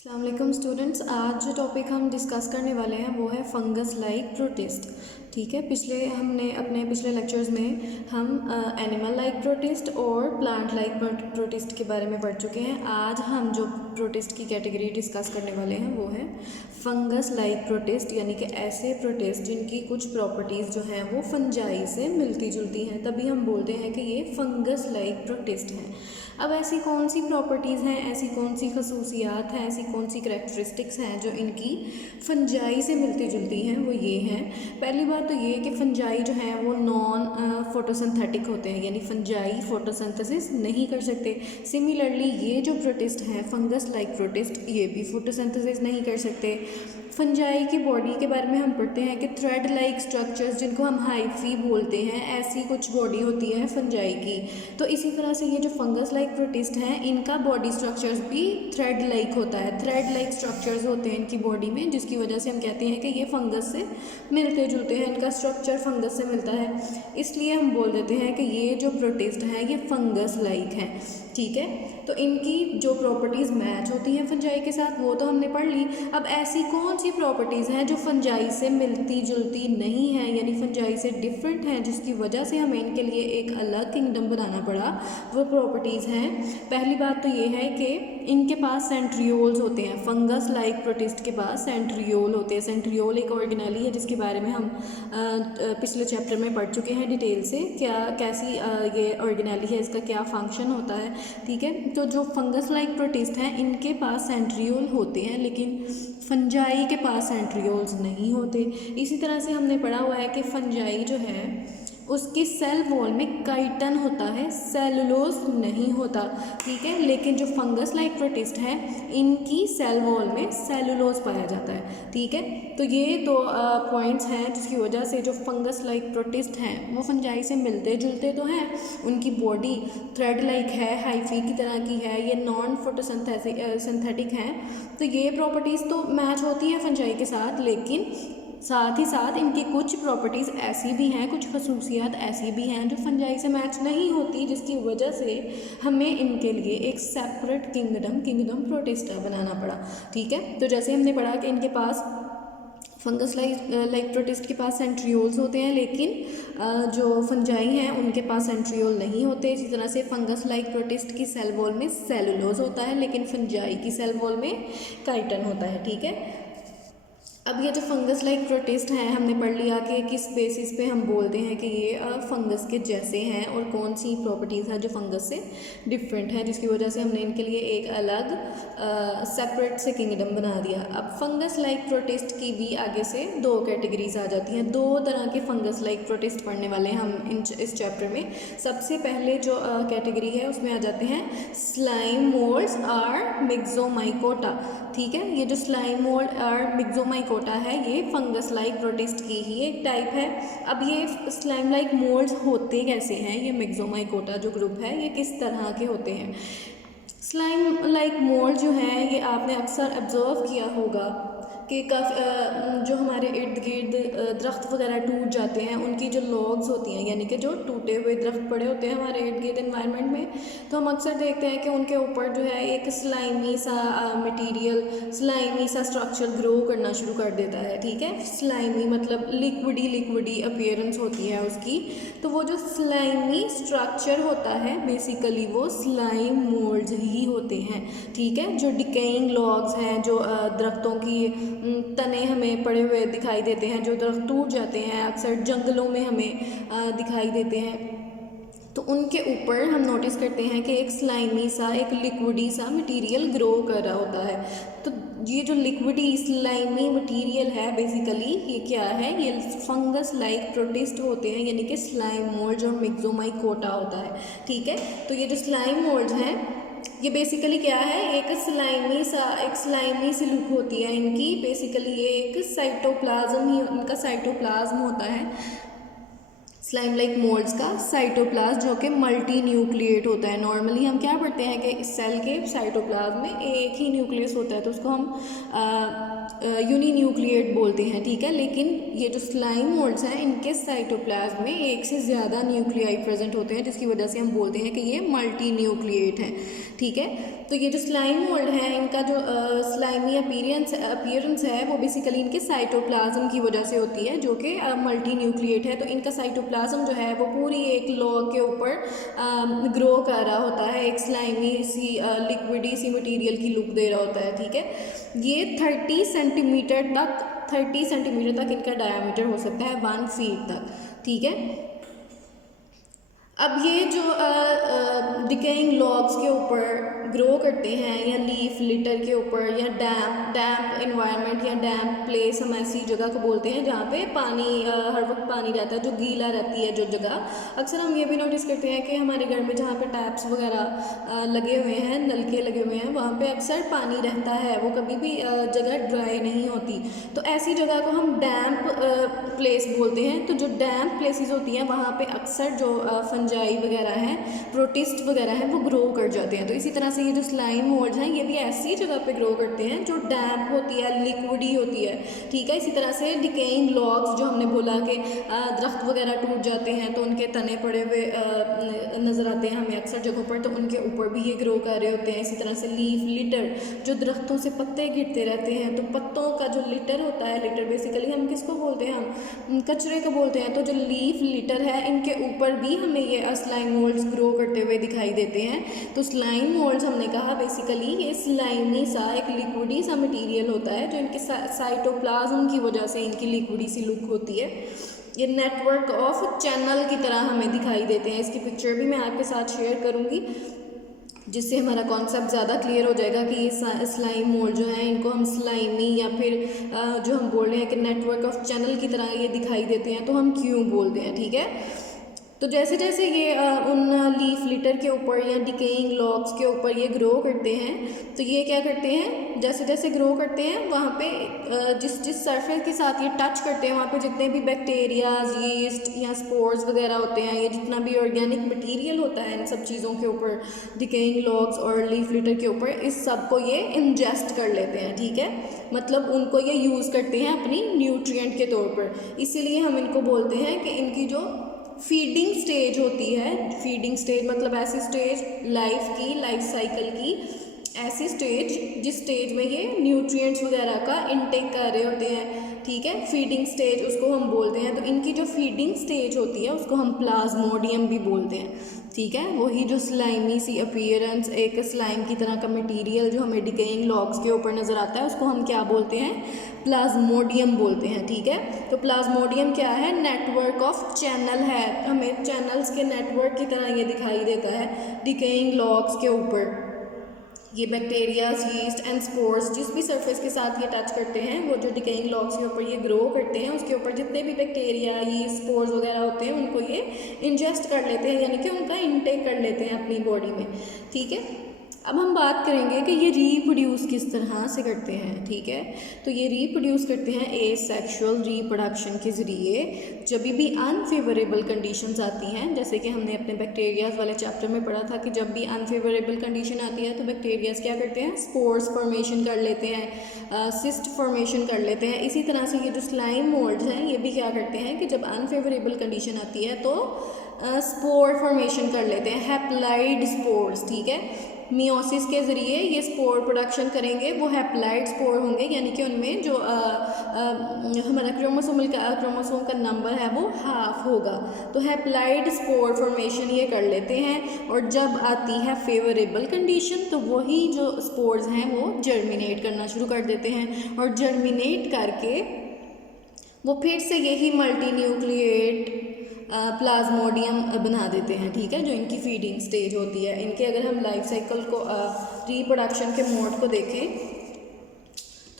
अस्सलाम वालेकुम स्टूडेंट्स। आज जो टॉपिक हम डिस्कस करने वाले हैं वो है फंगस लाइक प्रोटिस्ट। ठीक है, अपने पिछले लेक्चर्स में हम एनिमल लाइक प्रोटिस्ट और प्लांट लाइक प्रोटिस्ट के बारे में पढ़ चुके हैं। आज हम जो प्रोटिस्ट की कैटेगरी डिस्कस करने वाले हैं वो है फंगस लाइक प्रोटिस्ट, यानी कि ऐसे प्रोटिस्ट जिनकी कुछ प्रॉपर्टीज़ जो हैं वो फंजाई से मिलती जुलती हैं, तभी हम बोलते हैं कि ये फंगस लाइक प्रोटिस्ट हैं। अब ऐसी कौन सी प्रॉपर्टीज़ हैं, ऐसी कौन सी खसूसियात हैं, ऐसी कौन सी करैक्टरिस्टिक्स हैं जो इनकी फंजाई से मिलती जुलती हैं, वो ये हैं। पहली बात तो ये कि फंजाई जो हैं वो नॉन फोटोसिंथेटिक होते हैं, यानी फंजाई फोटोसिंथेसिस नहीं कर सकते। सिमिलरली ये जो प्रोटिस्ट हैं फंगस लाइक प्रोटिस्ट, ये भी फोटोसिंथेसिस नहीं कर सकते। फंजाई की बॉडी के बारे में हम पढ़ते हैं कि थ्रेड लाइक स्ट्रक्चर्स, जिनको हम हाइफी बोलते हैं, ऐसी कुछ बॉडी होती है फंजाई की। तो इसी तरह से ये जो फंगस लाइक प्रोटिस्ट हैं इनका बॉडी स्ट्रक्चर्स भी थ्रेड लाइक होता है। थ्रेड लाइक स्ट्रक्चर्स होते हैं इनकी बॉडी में, जिसकी वजह से हम कहते हैं कि ये फंगस से मिलते जुलते हैं, इनका स्ट्रक्चर फंगस से मिलता है, इसलिए हम बोल देते हैं कि ये जो प्रोटिस्ट हैं ये फंगस लाइक हैं। ठीक है, तो इनकी जो प्रॉपर्टीज़ मैच होती हैं फंजाई के साथ वो तो हमने पढ़ ली। अब ऐसी कौन सी प्रॉपर्टीज़ हैं जो फंजाई से मिलती जुलती नहीं हैं, यानी फंजाई से डिफरेंट हैं, जिसकी वजह से हमें इनके लिए एक अलग किंगडम बनाना पड़ा। वो प्रॉपर्टीज़ हैं, पहली बात तो ये है कि इनके पास सेंट्रियोल्स होते हैं। फंगस लाइक प्रोटिस्ट के पास सेंट्रियोल होते हैं। सेंट्रियोल एक ऑर्गेनेली है जिसके बारे में हम पिछले चैप्टर में पढ़ चुके हैं डिटेल से, कैसी ये ऑर्गेनेली है, इसका क्या फंक्शन होता है। ठीक है, तो जो फंगस लाइक प्रोटिस्ट हैं इनके पास सेंट्रियोल होते हैं, लेकिन फंजाई के पास सेंट्रियोल्स नहीं होते। इसी तरह से हमने पढ़ा हुआ है कि फंजाई जो है उसकी सेल वॉल में काइटन होता है, सेलुलोज नहीं होता। ठीक है, लेकिन जो फंगस लाइक प्रोटिस्ट है इनकी सेल वॉल में सेलुलोज पाया जाता है। ठीक है, तो ये दो पॉइंट्स हैं जिसकी वजह से जो फंगस लाइक प्रोटिस्ट हैं वो फंजाई से मिलते जुलते तो हैं, उनकी बॉडी थ्रेड लाइक है, हाइफी की तरह की है, ये नॉन फोटोसिंथेटिक हैं, तो ये प्रॉपर्टीज़ तो मैच होती हैं फंजाई के साथ, लेकिन साथ ही साथ इनकी कुछ प्रॉपर्टीज़ ऐसी भी हैं, कुछ खसूसियात ऐसी भी हैं जो फंजाई से मैच नहीं होती, जिसकी वजह से हमें इनके लिए एक सेपरेट किंगडम प्रोटिस्टा बनाना पड़ा। ठीक है, तो जैसे हमने पढ़ा कि इनके पास फंगस लाइक प्रोटिस्ट के पास सेंट्रियोल्स होते हैं, लेकिन जो फंजाई हैं उनके पास सेंट्रियोल नहीं होते। इसी तरह से फंगस लाइक प्रोटिस्ट की सेल वॉल में सेलुलोज होता है, लेकिन फंजाई की सेल वॉल में काइटन होता है। ठीक है, अब ये जो फंगस लाइक प्रोटिस्ट हैं हमने पढ़ लिया कि किस बेसिस पे हम बोलते हैं कि ये फंगस के जैसे हैं, और कौन सी प्रॉपर्टीज़ हैं जो फंगस से डिफरेंट हैं, जिसकी वजह से हमने इनके लिए एक अलग सेपरेट से किंगडम बना दिया। अब फंगस लाइक प्रोटिस्ट की भी आगे से दो कैटेगरीज आ जाती हैं। दो तरह के फंगस लाइक प्रोटिस्ट पढ़ने वाले हैं हम इस चैप्टर में। सबसे पहले जो कैटेगरी है उसमें आ जाते हैं स्लाइम मोल्ड्स और मिक्सोमाइकोटा। ठीक है, ये जो स्लाइम मोल्ड और मिक्सोमाइकोटा है ये फंगस लाइक प्रोटिस्ट की ही एक टाइप है। अब ये स्लाइम लाइक मोल्ड्स होते कैसे हैं, ये मिक्सोमाइकोटा जो ग्रुप है ये किस तरह के होते हैं। स्लाइम लाइक मोल्ड जो है ये आपने अक्सर ऑब्जर्व किया होगा कि जो हमारे इर्द गिर्द दरख्त वगैरह टूट जाते हैं, उनकी जो लॉग्स होती हैं, यानी कि जो टूटे हुए दरख्त पड़े होते हैं हमारे इर्द गिर्द एनवायरनमेंट में, तो हम अक्सर देखते हैं कि उनके ऊपर जो है एक स्लाइमी सा मटेरियल, स्लाइमी सा स्ट्रक्चर ग्रो करना शुरू कर देता है। ठीक है, स्लाइमी मतलब लिक्विडी अपीयरेंस होती है उसकी। तो वो जो स्लाइमी स्ट्रक्चर होता है बेसिकली वो स्लाइम मोल्ड्स ही होते हैं। ठीक है, जो डिकेइंग लॉग्स हैं, जो दरख्तों की तने हमें पड़े हुए दिखाई देते हैं, जो दरख्त टूट जाते हैं अक्सर जंगलों में हमें दिखाई देते हैं, तो उनके ऊपर हम नोटिस करते हैं कि एक स्लाइमी सा, एक लिक्विडी सा मटेरियल ग्रो कर रहा होता है। तो ये जो लिक्विडी स्लाइमी मटेरियल है बेसिकली ये क्या है, ये फंगस लाइक प्रोटिस्ट होते हैं, यानी कि स्लाइम मोल्ड्स और मिक्सोमाइकोटा होता है। ठीक है, तो ये जो स्लाइम मोल्ड्स हैं ये बेसिकली क्या है, एक स्लाइमी सी लुक होती है इनकी। बेसिकली ये एक साइटोप्लाज्म ही, इनका साइटोप्लाज्म होता है। स्लाइम लाइक मोल्ड्स का साइटोप्लाज्म जो कि मल्टी न्यूक्लिएट होता है। नॉर्मली हम क्या पढ़ते हैं कि सेल के साइटोप्लाज्म में एक ही न्यूक्लियस होता है, तो उसको हम यूनी न्यूक्लिएट बोलते हैं, ठीक है। लेकिन ये जो स्लाइम मोल्ड्स हैं इनके साइटोप्लाज्म में एक से ज़्यादा न्यूक्लियाई प्रेजेंट होते हैं, जिसकी वजह से हम बोलते हैं कि ये मल्टी न्यूक्लिएट हैं, ठीक है। तो ये जो स्लाइम मोल्ड है इनका जो स्लाइमी अपीयरेंस है वो बेसिकली इनके साइटोप्लाज्म की वजह से होती है, जो कि मल्टी न्यूक्लिएट है। तो इनका साइटोप्लाज्म जो है वो पूरी एक लॉग के ऊपर ग्रो कर रहा होता है, एक स्लाइमी सी लिक्विडी सी मटीरियल की लुक दे रहा होता है, ठीक है। ये 30 सेंटीमीटर तक इनका डायामीटर हो सकता है, 1 फीट तक, ठीक है। अब ये जो डिकेइंग लॉग्स के ऊपर ग्रो करते हैं या लीफ लिटर के ऊपर या डैम्प इन्वायरमेंट या डैम्प प्लेस, हम ऐसी जगह को बोलते हैं जहाँ पे पानी हर वक्त पानी रहता है, जो गीला रहती है जो जगह। अक्सर हम ये भी नोटिस करते हैं कि हमारे घर में जहाँ पे टैप्स वगैरह लगे हुए हैं, नलके लगे हुए हैं, वहाँ पे अक्सर पानी रहता है, वो कभी भी जगह ड्राई नहीं होती। तो ऐसी जगह को हम डैम्प प्लेस बोलते हैं। तो जो डैम्प प्लेसेस होती हैं वहाँ पे अक्सर जो फंजाई वगैरह हैं, प्रोटिस्ट वगैरह हैं, वो ग्रो कर जाते हैं। तो इसी तरह से ये जो स्लाइम मोल्ड्स हैं ये भी ऐसी जगह पे ग्रो करते हैं जो डैम्प होती है, लिक्विडी होती है, ठीक है। इसी तरह से डिकेइंग लॉग्स जो हमने बोला कि दरख्त वगैरह टूट जाते हैं तो उनके तने पड़े हुए नज़र आते हैं हमें अक्सर जगहों पर, तो उनके ऊपर भी ये ग्रो कर रहे होते हैं। इसी तरह से लीफ लिटर, जो दरख्तों से पत्ते गिरते रहते हैं, तो पत्तों का जो लिटर होता है, लिटर बेसिकली हम किसको बोलते हैं, हम कचरे को बोलते हैं। तो जो लीफ लिटर है इनके ऊपर भी हमें ये स्लाइम मोल्ड्स ग्रो करते हुए दिखाई देते हैं। तो स्लाइम मोल्ड्स हमने कहा बेसिकली ये स्लाइमी सा एक लिक्विडी सा मटेरियल होता है जो इनके साइटोप्लाज्म की वजह से इनकी लिक्विडी सी लुक होती है। ये नेटवर्क ऑफ चैनल की तरह हमें दिखाई देते हैं। इसकी पिक्चर भी मैं आपके साथ शेयर करूँगी जिससे हमारा कॉन्सेप्ट ज़्यादा क्लियर हो जाएगा कि ये स्लाइम मोल्ड जो है इनको हम स्लाइमी या फिर जो हम बोल रहे हैं कि नेटवर्क ऑफ चैनल की तरह ये दिखाई देते हैं, तो हम क्यों बोलते हैं, ठीक है। तो जैसे जैसे ये उन लीफ लिटर के ऊपर या डिकेइंग लॉग्स के ऊपर ये ग्रो करते हैं, तो ये क्या करते हैं, जैसे जैसे ग्रो करते हैं वहाँ पे जिस सरफेस के साथ ये टच करते हैं वहाँ पे जितने भी बैक्टीरियाज, यीस्ट या स्पोर्स वगैरह होते हैं, ये जितना भी ऑर्गेनिक मटेरियल होता है इन सब चीज़ों के ऊपर, डिकेइंग लॉग्स और लीफ लिटर के ऊपर, इस सब को ये इंजेस्ट कर लेते हैं, ठीक है। मतलब उनको ये यूज़ करते हैं अपनी न्यूट्रिएंट के तौर पर। इसीलिए हम इनको बोलते हैं कि इनकी जो फीडिंग स्टेज होती है, फीडिंग स्टेज मतलब ऐसी स्टेज लाइफ साइकिल की ऐसी स्टेज जिस स्टेज में ये न्यूट्रिएंट्स वगैरह का इनटेक कर रहे होते हैं, ठीक है, फीडिंग स्टेज उसको हम बोलते हैं। तो इनकी जो फीडिंग स्टेज होती है उसको हम प्लाज्मोडियम भी बोलते हैं, ठीक है। वही जो स्लाइमी सी अपीयरेंस, एक स्लाइम की तरह का मटेरियल जो हमें डिकेइंग लॉग्स के ऊपर नज़र आता है उसको हम क्या बोलते हैं, प्लाज्मोडियम बोलते हैं, ठीक है। तो प्लाज्मोडियम क्या है, नेटवर्क ऑफ चैनल है, हमें चैनल्स के नेटवर्क की तरह ये दिखाई देता है डिकेइंग लॉग्स के ऊपर। ये बैक्टीरियाज, यीस्ट एंड स्पोर्स जिस भी सरफेस के साथ ये टच करते हैं, वो जो डिकेइंग लॉग्स के ऊपर ये ग्रो करते हैं, उसके ऊपर जितने भी बैक्टीरिया, यीस्ट, स्पोर्स वगैरह होते हैं उनको ये इंजेस्ट कर लेते हैं, यानी कि उनका इनटेक कर लेते हैं अपनी बॉडी में, ठीक है। अब हम बात करेंगे कि ये रीप्रोड्यूस किस तरह से करते हैं, ठीक है। तो ये रीप्रोड्यूस करते हैं एसेक्सुअल रिप्रोडक्शन के ज़रिए। जब भी अनफेवरेबल कंडीशंस आती हैं, जैसे कि हमने अपने बैक्टीरियाज वाले चैप्टर में पढ़ा था कि जब भी अनफेवरेबल कंडीशन आती है तो बैक्टीरियाज क्या करते हैं, स्पोर्स फॉर्मेशन कर लेते हैं, सिस्ट फॉर्मेशन कर लेते हैं। इसी तरह से ये जो स्लाइम मोल्ड्स हैं ये भी क्या करते हैं कि जब अनफेवरेबल कंडीशन आती है तो स्पोर फॉर्मेशन कर लेते हैं, हैप्लाइड स्पोर्स, ठीक है। मियोसिस के ज़रिए ये स्पोर प्रोडक्शन करेंगे, वो हैप्लाइड स्पोर होंगे, यानी कि उनमें जो हमारा क्रोमोसोम का नंबर है वो हाफ होगा। तो हैप्लाइड स्पोर फॉर्मेशन ये कर लेते हैं, और जब आती है फेवरेबल कंडीशन तो वही जो स्पोर्स हैं वो जर्मिनेट करना शुरू कर देते हैं, और जर्मिनेट करके वो फिर से यही मल्टी न्यूक्लिएट प्लाज्मोडियम बना देते हैं, ठीक है, जो इनकी फीडिंग स्टेज होती है। इनके अगर हम लाइफ साइकिल को रिप्रोडक्शन के मोड को देखें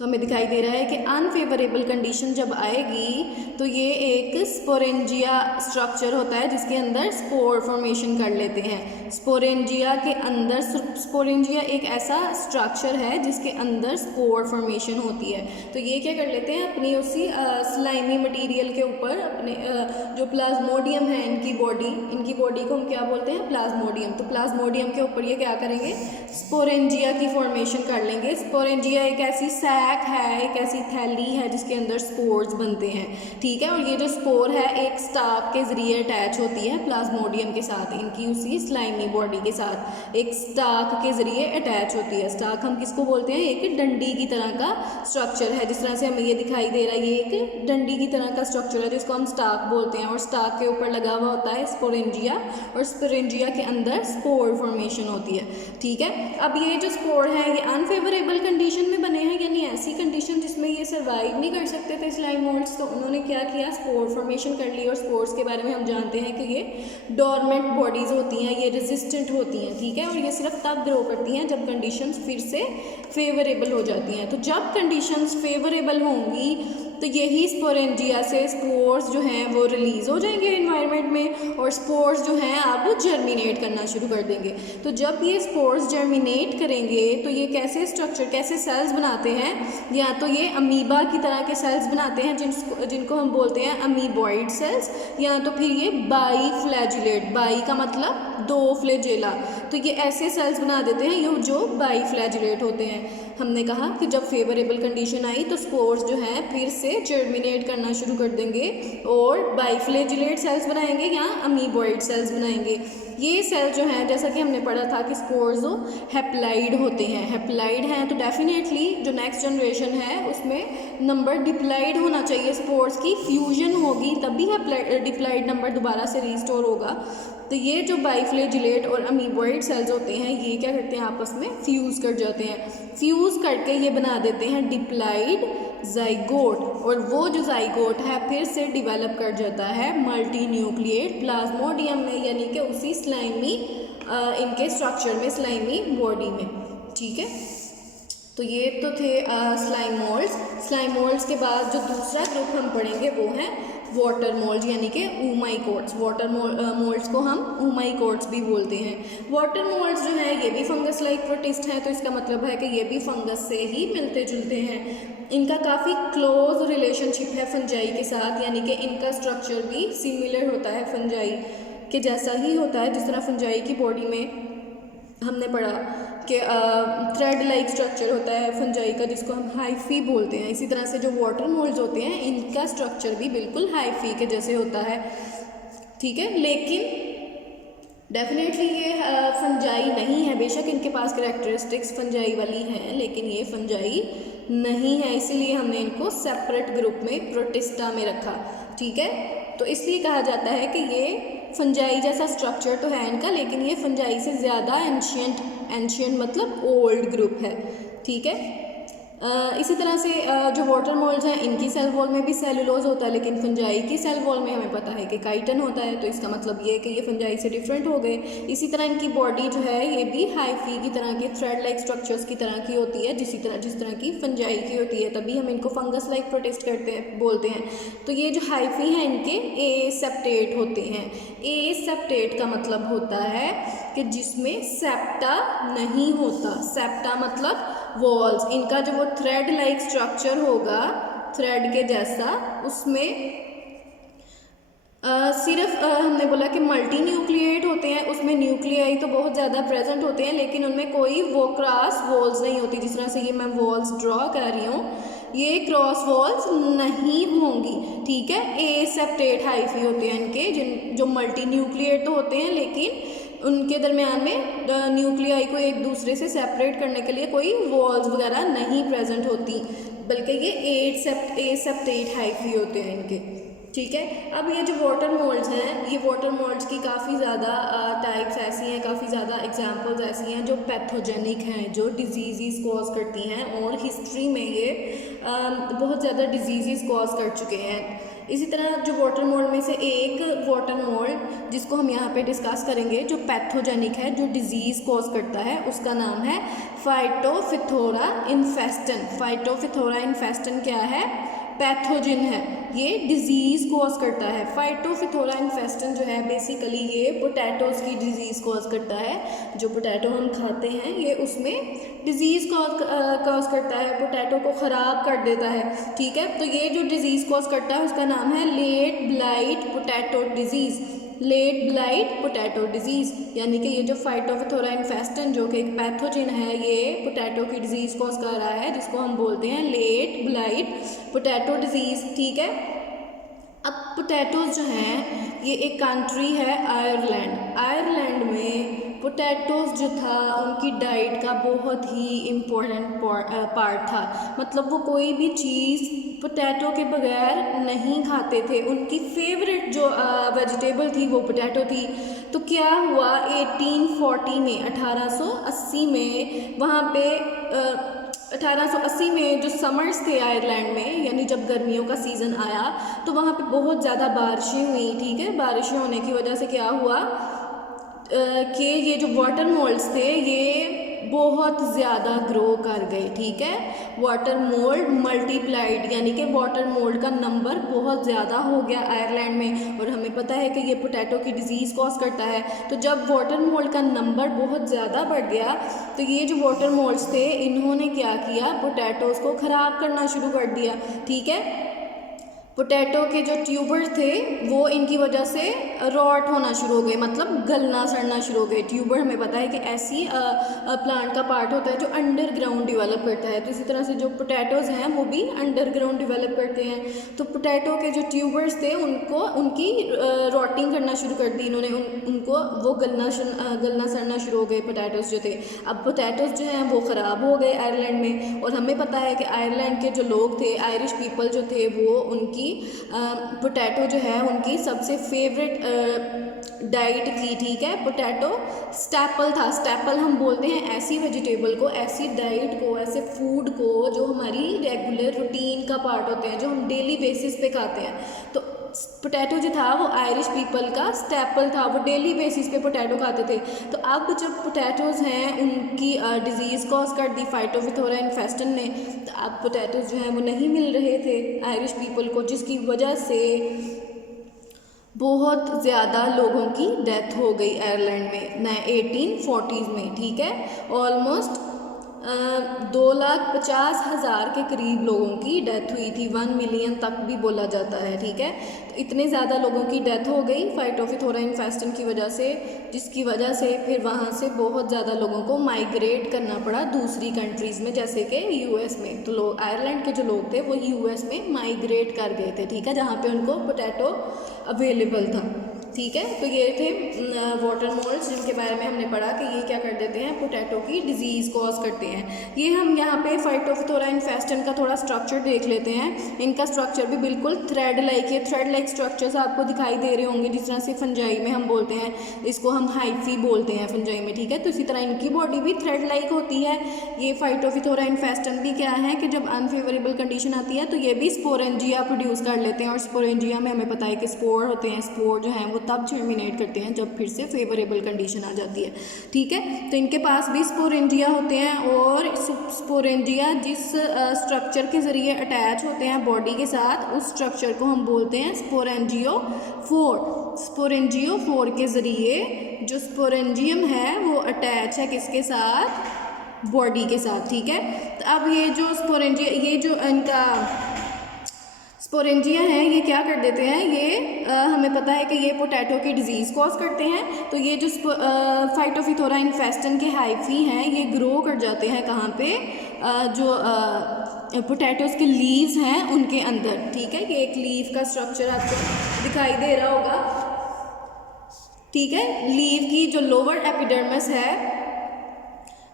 तो हमें दिखाई दे रहा है कि अनफेवरेबल कंडीशन जब आएगी तो ये एक स्पोरेंजिया स्ट्रक्चर होता है जिसके अंदर स्पोर फॉर्मेशन कर लेते हैं। स्पोरेंजिया के अंदर, स्पोरेंजिया एक ऐसा स्ट्रक्चर है जिसके अंदर स्पोर फॉर्मेशन होती है। तो ये क्या कर लेते हैं, अपनी उसी स्लाइमी मटेरियल के ऊपर अपने जो प्लाज्मोडियम है इनकी बॉडी को हम क्या बोलते हैं, प्लाज्मोडियम। तो प्लाज्मोडियम के ऊपर ये क्या करेंगे, स्पोरेंजिया की फॉर्मेशन कर लेंगे। स्पोरेंजिया एक ऐसी सैक है, एक ऐसी थैली है जिसके अंदर स्पोर्स बनते हैं, ठीक है। और ये जो स्पोर है एक स्टाक के ज़रिए अटैच होती है प्लाज्मोडियम के साथ, इनकी उसी स्लाइमी बॉडी के साथ एक स्टाक के ज़रिए अटैच होती है। स्टाक हम किसको बोलते हैं, एक डंडी की तरह का स्ट्रक्चर है। जिस तरह से हमें ये दिखाई दे रहा है, ये एक डंडी की तरह का स्ट्रक्चर है जिसको हम स्टाक बोलते हैं। और स्टाक के ऊपर लगा हुआ होता है स्पोरेंजिया, और स्पोरेंजिया के अंदर स्पोर फॉर्मेशन होती है, ठीक है। अब ये जो स्पोर है ये अनफेवरेबल कंडीशन में बने हैं, यानी ऐसी कंडीशन जिसमें ये सर्वाइव नहीं कर सकते थे स्लाइम मोल्ड्स। तो उन्होंने क्या किया, स्पोर फॉर्मेशन कर ली। और स्पोर्स के बारे में हम जानते हैं कि ये डोरमेंट बॉडीज़ होती हैं, ये रेजिस्टेंट होती हैं, ठीक है। और ये सिर्फ तब ग्रो करती हैं जब कंडीशंस फिर से फेवरेबल हो जाती हैं। तो जब कंडीशंस फेवरेबल होंगी तो यही स्पोरेंजिया से स्पोर्स जो हैं वो रिलीज़ हो जाएंगे एनवायरनमेंट में, और स्पोर्स जो हैं अब जर्मिनेट करना शुरू कर देंगे। तो जब ये स्पोर्स जर्मिनेट करेंगे तो ये कैसे स्ट्रक्चर, कैसे सेल्स बनाते हैं, या तो ये अमीबा की तरह के सेल्स बनाते हैं जिनको हम बोलते हैं अमीबॉइड सेल्स, या तो फिर ये बाई फ्लैजिलेट, बाई का मतलब दो फ्लैजेला, तो ये ऐसे सेल्स बना देते हैं ये जो बाई फ्लैजिलेट होते हैं। हमने कहा कि जब फेवरेबल कंडीशन आई तो स्पोर्स जो हैं फिर से जर्मिनेट करना शुरू कर देंगे और बाइफ्लैजिलेट सेल्स बनाएंगे या अमीबॉइड सेल्स बनाएंगे। ये सेल जो हैं, जैसा कि हमने पढ़ा था कि स्पोर्स जो हैप्लाइड होते हैं, हैप्लाइड हैं तो डेफिनेटली जो नेक्स्ट जनरेशन है उसमें नंबर डिप्लाइड होना चाहिए। स्पोर्स की फ्यूजन होगी तभी डिप्लाइड नंबर दोबारा से रिस्टोर होगा। तो ये जो बाइफ्लैजिलेट और अमीबॉइड सेल्स होते हैं ये क्या करते हैं, आपस में फ्यूज़ कर जाते हैं। फ्यूज़ करके ये बना देते हैं डिप्लाइड जाइगोट, और वो जो जाइगोट है फिर से डिवेलप कर जाता है मल्टी न्यूक्लिएट प्लाज्मोडियम में, यानी कि उसी स्लाइमी इनके स्ट्रक्चर में, स्लाइमी बॉडी में, ठीक है। तो ये तो थे स्लाइम मोल्ड्स। स्लाइम मोल्ड्स के बाद जो दूसरा ग्रुप हम पढ़ेंगे वो है वाटर मोल्ड्स, यानी कि ऊमाइकोट्स। वाटर मोल्ड्स को हम ऊमाइकोट्स भी बोलते हैं। वाटर मोल्ड्स जो है ये भी फंगस लाइक प्रोटिस्ट हैं, तो इसका मतलब है कि ये भी फंगस से ही मिलते जुलते हैं। इनका काफ़ी क्लोज रिलेशनशिप है फंजाई के साथ, यानी कि इनका स्ट्रक्चर भी सिमिलर होता है फंजाई के जैसा ही होता है। जिस तरह फंजाई की बॉडी में हमने पढ़ा कि थ्रेड लाइक स्ट्रक्चर होता है फंजाई का जिसको हम हाइफी बोलते हैं, इसी तरह से जो वाटर मोल्ड्स होते हैं इनका स्ट्रक्चर भी बिल्कुल हाइफी के जैसे होता है, ठीक है। लेकिन डेफिनेटली ये फंजाई नहीं है, बेशक इनके पास कैरेक्टरिस्टिक्स फंजाई वाली हैं लेकिन ये फंजाई नहीं है, इसीलिए हमने इनको सेपरेट ग्रुप में प्रोटिस्टा में रखा, ठीक है। तो इसलिए कहा जाता है कि ये फंजाई जैसा स्ट्रक्चर तो है इनका, लेकिन ये फंजाई से ज़्यादा एंशियंट मतलब ओल्ड ग्रुप है, ठीक है। इसी तरह से जो वाटर मोल्ड्स हैं इनकी सेल वॉल में भी सेलुलोज होता है, लेकिन फंजाई की सेल वॉल में हमें पता है कि काइटन होता है। तो इसका मतलब ये है कि ये फंजाई से डिफरेंट हो गए। इसी तरह इनकी बॉडी जो है ये भी हाइफी की तरह के थ्रेड लाइक स्ट्रक्चर्स की तरह की होती है, जिस तरह की फंजाई की होती है, तभी हम इनको फंगस लाइक प्रोटिस्ट बोलते हैं। तो ये जो हाइफी हैं इनके एसेप्टेट होते हैं। एसेप्टेट का मतलब होता है कि जिसमें सेप्टा नहीं होता। सेप्टा मतलब वॉल्स, इनका जो वो थ्रेड लाइक स्ट्रक्चर होगा थ्रेड के जैसा, उसमें सिर्फ हमने बोला कि मल्टी न्यूक्लिएट होते हैं, उसमें न्यूक्लियाई तो बहुत ज़्यादा प्रेजेंट होते हैं लेकिन उनमें कोई वो क्रॉस वॉल्स नहीं होती। जिस तरह से ये मैं वॉल्स ड्रॉ कर रही हूँ, ये क्रॉस वॉल्स नहीं होंगी, ठीक है। एसेप्टेट हाइफी होते हैं इनके, जो मल्टी न्यूक्लिएट तो होते हैं लेकिन उनके दरमियान में न्यूक्लियाई को एक दूसरे से सेपरेट करने के लिए कोई वॉल्स वगैरह नहीं प्रेजेंट होती, बल्कि ये एसेप्टेट हाइफी होते हैं इनके। ठीक है। अब ये जो वाटर मोल्ड्स हैं, ये वाटर मोल्ड्स की काफ़ी ज़्यादा टाइप्स ऐसी हैं, काफ़ी ज़्यादा एग्जांपल्स ऐसी हैं जो पैथोजेनिक हैं, जो डिजीज़ कॉज करती हैं और हिस्ट्री में ये बहुत ज़्यादा डिजीज़ कॉज कर चुके हैं। इसी तरह जो वाटर मोल्ड में से एक वाटर मोल्ड जिसको हम यहाँ पे डिस्कस करेंगे, जो पैथोजेनिक है, जो डिजीज़ कॉज करता है, उसका नाम है फाइटोफिथोरा इन्फेस्टन। फाइटोफिथोरा इन्फेस्टन क्या है? पैथोजिन है, ये डिजीज़ कॉज करता है। फाइटोफिथोरा इन्फेस्टन जो है बेसिकली ये पोटैटोज़ की डिजीज़ कॉज करता है। जो पोटैटो हम खाते हैं ये उसमें डिजीज़ कॉज करता है, पोटैटो को ख़राब कर देता है। ठीक है, तो ये जो डिजीज़ कॉज करता है उसका नाम है late blight potato disease. Late blight potato disease, यानी कि ये जो फाइटोफिथोरा इन्फेस्टन जो कि एक पैथोजिन है, ये पोटैटो की डिजीज़ कॉज कर रहा है, जिसको हम बोलते हैं लेट ब्लाइट पोटैटो डिजीज़। ठीक है, अब पोटैटोज़ जो हैं ये एक कंट्री है आयरलैंड। आयरलैंड में पोटैटोज़ जो था उनकी डाइट का बहुत ही इम्पोर्टेंट पार्ट था। मतलब वो कोई भी चीज़ पोटैटो के बगैर नहीं खाते थे। उनकी फेवरेट जो वेजिटेबल थी वो पोटैटो थी। तो क्या हुआ 1840 में, 1880 में, वहाँ पे 1880 में जो समर्स थे आयरलैंड में, यानी जब गर्मियों का सीज़न आया तो वहाँ पे बहुत ज़्यादा बारिशें हुई। ठीक है, बारिशें होने की वजह से क्या हुआ कि ये जो वाटर मोल्ड्स थे ये बहुत ज़्यादा ग्रो कर गए। ठीक है, वाटर मोल्ड मल्टीप्लाइड, यानी कि वाटर मोल्ड का नंबर बहुत ज़्यादा हो गया आयरलैंड में। और हमें पता है कि ये पोटैटो की डिजीज़ कॉज करता है। तो जब वाटर मोल्ड का नंबर बहुत ज़्यादा बढ़ गया तो ये जो वाटर मोल्ड्स थे इन्होंने क्या किया, पोटैटोज़ को ख़राब करना शुरू कर दिया। ठीक है, पोटैटो के जो ट्यूबर्स थे वो इनकी वजह से रॉट होना शुरू हो गए, मतलब गलना सड़ना शुरू हो गए। ट्यूबर हमें पता है कि ऐसी प्लांट का पार्ट होता है जो अंडरग्राउंड डेवलप करता है। तो इसी तरह से जो पोटैटोज़ हैं वो भी अंडरग्राउंड डेवलप करते हैं। तो पोटैटो के जो ट्यूबर्स थे उनको उनकी रॉटिंग करना शुरू कर दी इन्होंने, उनको वो गलना सड़ना शुरू हो गए पोटैटोज़ जो थे। अब पोटैटोज़ जो हैं वो ख़राब हो गए आयरलैंड में। और हमें पता है कि आयरलैंड के जो लोग थे, आयरिश पीपल जो थे, वो उनकी पोटैटो जो है उनकी सबसे फेवरेट डाइट थी। ठीक है, पोटैटो स्टैपल था। स्टैपल हम बोलते हैं ऐसी वेजिटेबल को, ऐसी डाइट को, ऐसे फूड को जो हमारी रेगुलर रूटीन का पार्ट होते हैं, जो हम डेली बेसिस पे खाते हैं। तो पोटैटो जो था वो आयरिश पीपल का स्टैपल था, वो डेली बेसिस पे पोटैटो खाते थे। तो अब जब पोटैटोज़ हैं उनकी डिजीज़ कॉज कर दी फाइटोफिथोरा इन्फेस्टन ने, तो अब पोटैटोज़ जो हैं वो नहीं मिल रहे थे आयरिश पीपल को, जिसकी वजह से बहुत ज़्यादा लोगों की डेथ हो गई आयरलैंड में 1840s में। ठीक है, ऑलमोस्ट 2,50,000 के करीब लोगों की डेथ हुई थी, 1 मिलियन तक भी बोला जाता है। ठीक है, तो इतने ज़्यादा लोगों की डेथ हो गई फाइटोफिथोरा इन्फेस्टन की वजह से, जिसकी वजह से फिर वहाँ से बहुत ज़्यादा लोगों को माइग्रेट करना पड़ा दूसरी कंट्रीज़ में, जैसे कि यूएस में। तो लोग आयरलैंड के जो लोग थे वो यूएस में माइग्रेट कर गए थे। ठीक है, जहाँ पे उनको पोटैटो अवेलेबल था। ठीक है, तो ये थे वाटर मोल्ड्स जिनके बारे में हमने पढ़ा कि ये क्या कर देते हैं, पोटैटो की डिजीज़ कॉज करते हैं। ये हम यहाँ पे फाइटोफिथोरा इन्फेस्टन का थोड़ा स्ट्रक्चर देख लेते हैं। इनका स्ट्रक्चर भी बिल्कुल थ्रेड लाइक है, थ्रेड लाइक स्ट्रक्चर्स आपको दिखाई दे रहे होंगे, जिस तरह से फंजाई में हम बोलते हैं, इसको हम हाइफी बोलते हैं फंजाई में। ठीक है, तो इसी तरह इनकी बॉडी भी थ्रेड लाइक होती है। ये फाइटोफिथोरा इन्फेस्टन भी क्या है कि जब अनफेवरेबल कंडीशन आती है तो ये भी स्पोरेंजिया प्रोड्यूस कर लेते हैं। और स्पोरेंजिया में हमें पता है कि स्पोर होते हैं, स्पोर जो हैं वो तब जर्मिनेट करते हैं जब फिर से फेवरेबल कंडीशन आ जाती है। ठीक है, तो इनके पास भी स्पोरेंजिया होते हैं। और स्पोरेंजिया जिस स्ट्रक्चर के ज़रिए अटैच होते हैं बॉडी के साथ, उस स्ट्रक्चर को हम बोलते हैं स्पोरेंजियोफोर। स्पोरेंजियोफोर के ज़रिए जो स्पोरेंजियम है वो अटैच है किसके साथ, बॉडी के साथ। ठीक है, तो अब ये जो स्पोरेंजिया, ये जो इनका स्पोरेंजिया हैं, ये क्या कर देते हैं, ये हमें पता है कि ये पोटैटो की डिजीज़ कॉज करते हैं। तो ये जो फाइटोफिथोरा इन्फेस्टन के हाइफी हैं ये ग्रो कर जाते हैं कहाँ पे, जो पोटैटोज़ के लीव्स हैं उनके अंदर। ठीक है, ये एक लीव का स्ट्रक्चर आपको दिखाई दे रहा होगा। ठीक है, लीव की जो लोअर एपिडर्मिस है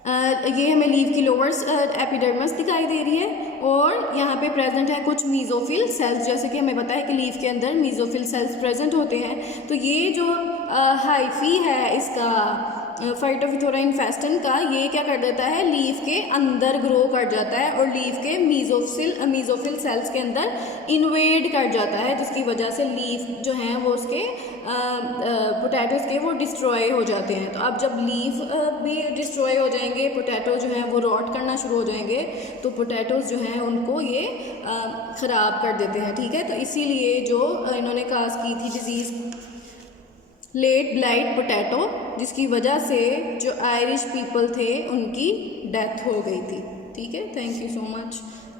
ये हमें लीफ की लोअर एपिडर्मिस दिखाई दे रही है और यहाँ पे प्रेजेंट है कुछ मीजोफिल सेल्स, जैसे कि हमें पता है कि लीफ के अंदर मीजोफिल सेल्स प्रेजेंट होते हैं। तो ये जो हाइफी है इसका फाइटोफिथोरा इन्फेस्टन का, ये क्या कर देता है, लीफ के अंदर ग्रो कर जाता है और लीफ के मीजोफिल सेल्स के अंदर इन्वेड कर जाता है, जिसकी वजह से लीफ जो हैं वो उसके पोटैटोज़ के वो डिस्ट्रॉय हो जाते हैं। तो अब जब लीफ भी डिस्ट्रॉय हो जाएंगे, पोटैटो जो हैं वो रॉट करना शुरू हो जाएंगे, तो पोटैटोज़ जो हैं उनको ये ख़राब कर देते हैं। ठीक है, तो इसीलिए जो इन्होंने काज की थी डिजीज़ लेट ब्लाइट पोटैटो, जिसकी वजह से जो आयरिश पीपल थे उनकी डेथ हो गई थी। ठीक है, थैंक यू सो मच।